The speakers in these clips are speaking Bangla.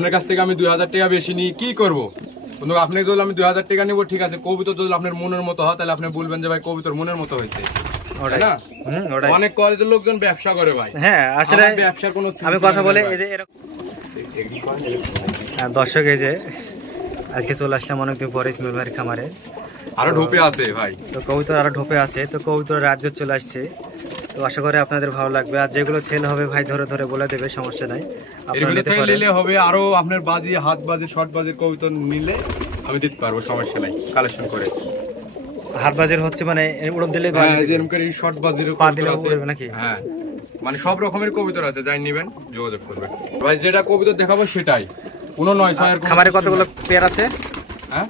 আপনার কাছ থেকে আমি 2000 টাকা বেশি নিই কি করবো, কিন্তু আপনি যদি আমি 2000 টাকা নিবো ঠিক আছে, কবুতর যদি আপনার মনের মতো হয় তাহলে আপনি বলবেন যে ভাই কবুতর মনের মতো হয়েছে। অনেক কলেজের লোকজন ব্যবসা করে ভাই। হ্যাঁ আসলে ব্যবসার কোনো আমি কথা বলে এই যে দর্শক এই যে আজকে চলে আসলাম অনেকদিন পরে ইসমাইল ভাইয়ের খামারে, আরো ঢোপে আছে ভাই, তো কবুতর আরো ঢোপে আছে, তো কবুতর রাজ্য চলে আসছে, তো আশা করি আপনাদের ভালো লাগবে। আর যেগুলো সেল হবে ভাই ধরে ধরে বলে দেবে, সমস্যা নাই, আপনারা নিতে পারেন। নিলে হবে আরো আপনার বাজি হাত বাজি শর্ট বাজির কবুতর নিলে আমি দিতে পারবো, সমস্যা নাই, কালেকশন করে। হাত বাজির হচ্ছে মানে উড়ন দিলে যেরকম করে শর্ট বাজির কবুতর আছে নাকি? হ্যাঁ মানে সব রকমের কবুতর আছে, যাই নেবেন যোগাযোগ করবেন ভাই। যেটা কবুতর দেখাবো সেটাই। 49 খামারে কতগুলো পেয়ার আছে? হ্যাঁ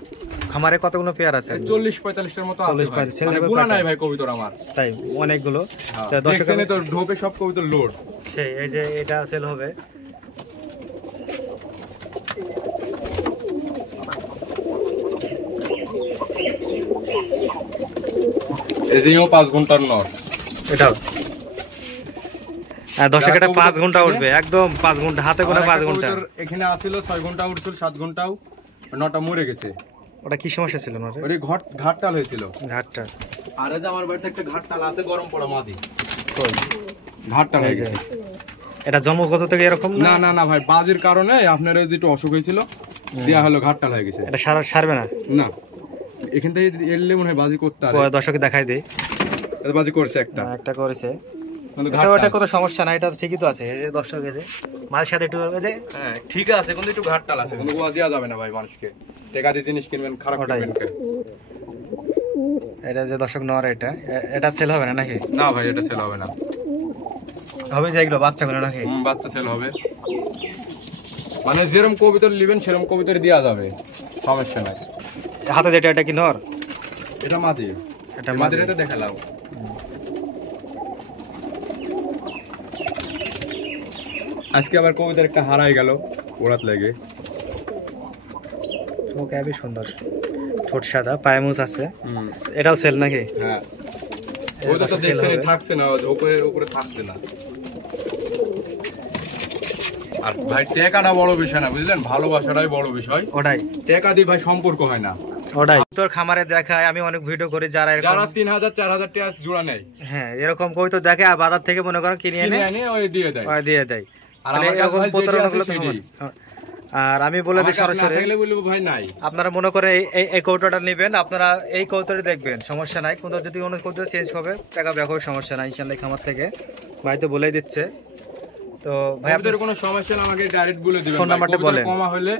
খামারে কতগুলো পেয়ার আছে? 40-45টার মতো আছে ভাই, মানে গুণা নাই ভাই কবুতর আমার, তাই অনেকগুলো। দেখছেন তো ঢোপে সব কবুতর লোড। সেই এই যে এটা সেল হবে। এদিকেও 5 ঘন্টার নর, এটাও দর্শক এটা 5 ঘন্টা উঠবে, একদম 5 ঘন্টা হাতে গোনা 5 ঘন্টা। এখানে আসিল 6 ঘন্টা উঠছিল, 7 ঘন্টাও, 9টা মরে গেছে। ওটা কি সমস্যা ছিল? ওই ঘাটটাল হয়েছিল, ঘাটটা। আর এই যে আমার বাড়িতে একটা ঘাটটাল আছে, গরম পড়া মাদি, ঘাটটাল হয়ে গেছে। এটা জন্মগত থেকে এরকম না? না না ভাই, বাজির কারণে আপনার ওই যে একটু অসুখ হয়েছিল, দেয়া হলো ঘাটটাল হয়ে গেছে। এটা সারবে না? না, এখান থেকে এলে মনে হয় বাজি করতে হবে। দর্শককে দেখাই দেই, এটা বাজি করছে, একটা করেছে, এটা কোনো সমস্যা না, এটা ঠিকই তো আছে। এই যে দর্শক এই যে মাল সাথে একটু হ্যাঁ ঠিক আছে, কিন্তু একটু ঘাটটাল আছে, কিন্তু ওয়া দেয়া যাবে না ভাই মানুষকে, টাকা দিয়ে জিনিস কিনবেন খারাপ করবেন। এটা যে দর্শক নর, এটা সেল হবে না নাকি? না ভাই এটা সেল হবে না, হবে যে এগুলো বাচ্চাগুলো নাকি? বাচ্চা সেল হবে, মানে যেরকম কবুতর নেবেন সেরকম কবুতর দেওয়া যাবে, সমস্যা নাই। হাতে যেটা এটা কি নর? এটা মাদি, এটা মাদিটা দেখালাম। আজকে আবার কবুতর একটা হারাই গেল ওড়াত লেগে, চোখ খুবই সুন্দর, ঠোঁট সাদা, পায়ে মুছ আছে, এটাও সেল নাকি? হ্যাঁ ওটা তো দেখছেন থাকছে না, উপরে থাকছে না। আর ভাই টাকাটা বড় বিষয় না, বুঝলেন, ভালোবাসাটাই বড় বিষয়। ওটাই, টাকা দিয়ে ভাই সম্পর্ক হয় না। ওটাই তোর খামারে দেখায়, আমি অনেক ভিডিও করি, যারা 3000-4000 টাকা জোড়া নেয়, হ্যাঁ এরকম কই তো দেখে, আর বাজার থেকে মনে করেন কিনে এনে ওই দিয়ে দেয়। আর এরকম প্রতারণাগুলো তো। আর আমি বলে দিই সরাসরি, ভাই নাই, আপনারা মনে করে এই কৌটোটা নেবেন, আপনারা এই কৌটোটা দেখবেন, সমস্যা নাই। কিন্তু যদি অন্য কৌটো চেঞ্জ হবে টাকা ব্যাক হবে, সমস্যা নাই ইনশাআল্লাহ খামার থেকে ভাই তো বলেই দিচ্ছে। তো ভাই আপনাদের কোনো সমস্যা না, আমাকে ডাইরেক্ট বলে দিবেন। ফোন নাম্বারটা বলেন। কমা হলে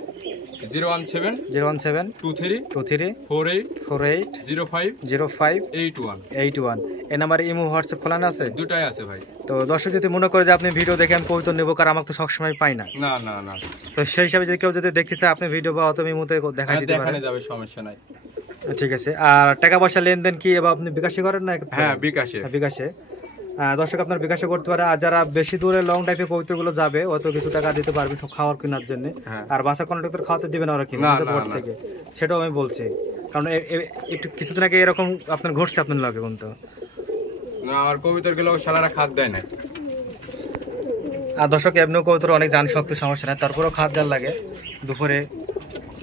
0172348050581 এই নাম্বারে ইমো হোয়াটসঅ্যাপ খোলা আছে? দুটাই আছে ভাই। তো দর্শক যদি মনে করে যে আপনি ভিডিও দেখে আমি কবুতর নেবো, কারণ আমাকে তো সবসময় পাই না, না না না, তো সেই হিসাবে যদি কেউ যদি দেখতে চায় আপনি ভিডিও বা অত ইমোতে দেখাই দিতে পারেন, যাবে, সমস্যা নাই। ঠিক আছে। আর টাকা পয়সা লেনদেন কি এবার আপনি বিকাশে করেন না? হ্যাঁ বিকাশে। দর্শক আপনার বিকাশে করতে পারে। আর যারা বেশি দূরে লং টাইপে কবুতরগুলো যাবে, অত কিছু টাকা দিতে পারবে সব খাওয়ার কেনার জন্য। আর বাসা কন্ট্রাক্টর খাওয়াতে দিবেন ওরা কিনা থেকে, সেটাও আমি বলছি, কারণ একটু কিছুদিন আগে এরকম আপনার ঘটছে আপনার লাগে। কিন্তু আমার কবুতরগুলো শালারা খাদ দেয় না। আর দর্শক এমনিও কবুতর অনেক জান শক্তি, সমস্যা নাই, তারপরেও খাদ দেওয়ার লাগে। দুপুরে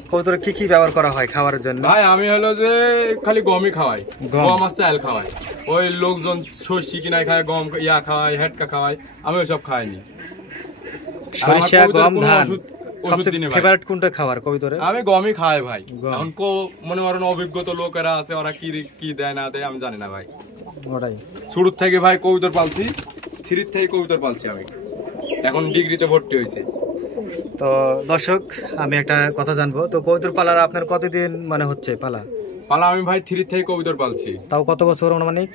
কবুতরে কি কি ব্যবহার করা হয় খাওয়ার জন্য? ভাই আমি হলো যে খালি গমই খাওয়াই, গম আর চাল খাওয়াই। ওই লোকজন সর্ষি কিনাই খায়, গম খাওয়াই, হেডকা খাওয়াই, আমি ওইসব খাইনি। সরিষা, গম, ধান, সবচেয়ে ফেভারিট কোনটা খাওয়ার কবুতরে? আমি গমই খাই ভাই। এখন মনে করেন অভিজ্ঞতা লোকেরা আছে, ওরা কি দেয় না দেয় আমি জানি না ভাই। ওটাই শুরু থেকে ভাই কবুতর পালছি, 3 থেকে কবুতর পালছি আমি, এখন ডিগ্রিতে ভর্তি হয়েছে। তো দর্শক আমি একটা কথা জানবো, তো কবুতর পালার আপনার কতদিন মানে হচ্ছে পালা? আমি ভাই 3 থেকে কবুতর পালছি। তাও কত বছর অনুমানিক?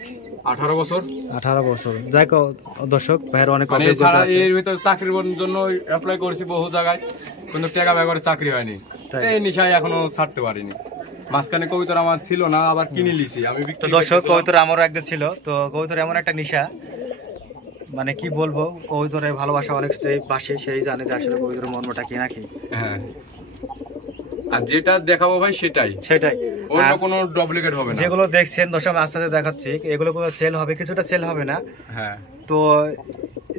18 বছর। 18 বছর। যাই দর্শক ভাইয়ের অনেক অভিজ্ঞতা আছে। এর ভিতর চাকরির জন্য অ্যাপ্লাই করেছি বহু জায়গায়, কিন্তু টাকা ব্যয় করে চাকরি হয়নি, এই নিশায় এখনো ছাড়তে পারিনি। মাঝখানে কবুতর আমার ছিল না, আবার কিনে লিছি আমি। তো দর্শক কবুতর আমারও একদিন ছিল, তো কবুতর এমন একটা নেশা, মানে কি বলবো, কবুতরের ভালোবাসা অনেক পাশে, সেই জানে যে আসলে কবুতরের মর্মটা কি নাকি। হ্যাঁ, আর যেটা দেখাবো ভাই সেটাই অন্য কোনো ডুপ্লিকেট হবে না। যেগুলো দেখছেন দর্শক আস্তে আস্তে দেখাচ্ছি, এগুলো কোনো সেল হবে, কিছুটা সেল হবে না। হ্যাঁ, তো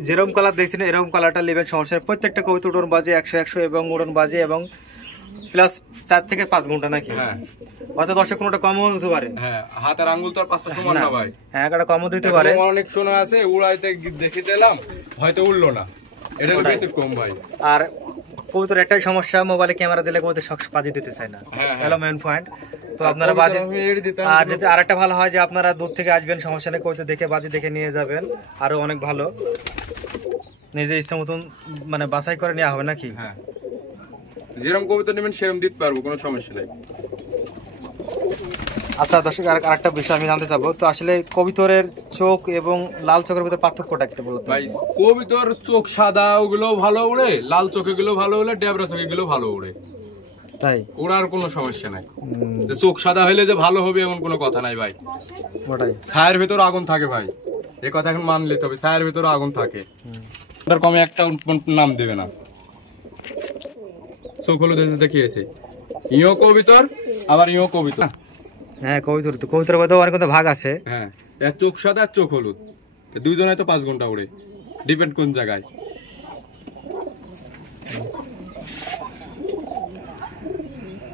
যেরকম কালার দেখছেন এরকম কালারটা নেবেন, সমস্যা নেই। প্রত্যেকটা কবিতা উড়ন বাজে 100 এবং উড়ন বাজে এবং প্লাস 4 থেকে 5 ঘন্টা নাকি? হ্যাঁ, হয়তো 10 কোনোটা কমও হতে পারে। হ্যাঁ, হাতের আঙ্গুল তো আর 5টা সমান না ভাই। হ্যাঁ, একটা কমও দিতে পারে। অনেক শোনা আছে উড়াইতে দেখে দিলাম হয়তো উড়লো না, এটা ব্যতিক্রম ভাই। আর কবুতর একটাই সমস্যা, মোবাইলে ক্যামেরা দিলে কবুতর শখ বাজি দিতে চায় না, হ্যালো মেইন পয়েন্ট। তো আপনারা বাজি, আর যদি আরেকটা ভালো হয় যে আপনারা দূর থেকে আসবেন, সমস্যা নেই, কবুতর দেখে বাজি দেখে নিয়ে যাবেন, আরো অনেক ভালো, নিজে ইচ্ছা মতন মানে বাছাই করে নেওয়া হবে নাকি? হ্যাঁ, যেরকম কবুতর নেবেন সেরকম দিতে পারবো, কোনো সমস্যা নেই। আচ্ছা দর্শক, আরেকটা বিষয় আমি জানতে চাবো, তো আসলে কবুতরের চোখ এবং লাল চোখের ভিতরে পার্থক্যটা একটু বলতো ভাই। কবুতর চোখ সাদা ওগুলো ভালো উড়ে, লাল চোখে গুলো ভালো উড়ে, ডেবরা চোখে গুলো ভালো উড়ে, তাই ওড়ার কোনো সমস্যা নাই। চোখ সাদা হইলে যে ভালো হবে এমন কোনো কথা নাই ভাই। ওটাই, ছায়ের ভেতর আগুন থাকে ভাই, এ কথা এখন মানলে তবে, ছায়ের ভেতর আগুন থাকে। ওটার কমে একটা নাম দেবে না। চোখ হলুদ দেখিয়েছে, ইও কবিতর আবার ইও কবিতর। হ্যাঁ কবুতর তো, কবুতরের মধ্যে অনেক ভাগ আছে। হ্যাঁ, এর চোখ সাদা আর চোখ হলুদ, দুইজন হয়তো 5 ঘন্টা উড়ে, ডিপেন্ড কোন জায়গায়।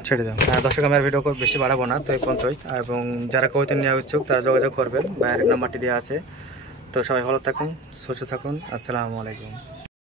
ছেড়ে দাও। হ্যাঁ দর্শক, আমি আর ভিডিও বেশি বাড়াবো না, তো এই পর্যন্তই। এবং যারা কবুতর নেওয়া ইচ্ছুক তারা যোগাযোগ করবেন, বাইরের নাম্বারটি দেওয়া আছে। তো সবাই ভালো থাকুন, সুস্থ থাকুন, আসসালামু আলাইকুম।